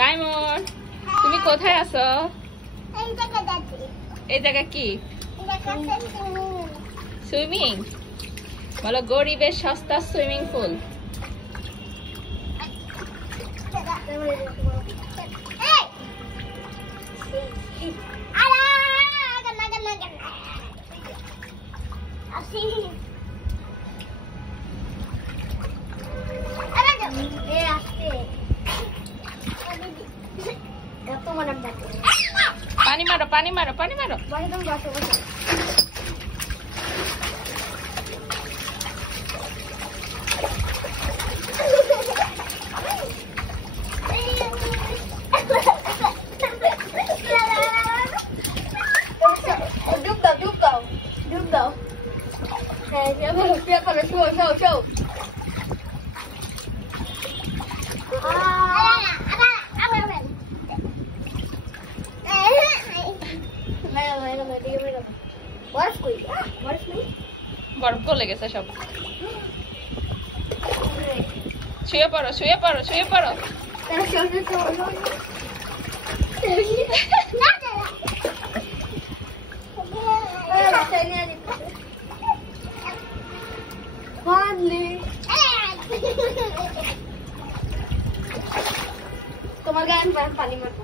তাইমুর তুমি কোথায় আছো? এই জায়গা কি? সুইমিং বলো, গরিবের সস্তা সুইমিং পুল। পানি মারো, পানি মারো, পানি মারো। ডুব দাও। হ্যাঁ, শুয়ে পড়ো, শো। বরফ গলে গেছে সব। শুয়ে পড়ো, শুয়ে পড়ো, শুয়ে পড়ো। তোমার গায়ে পানি মারবো।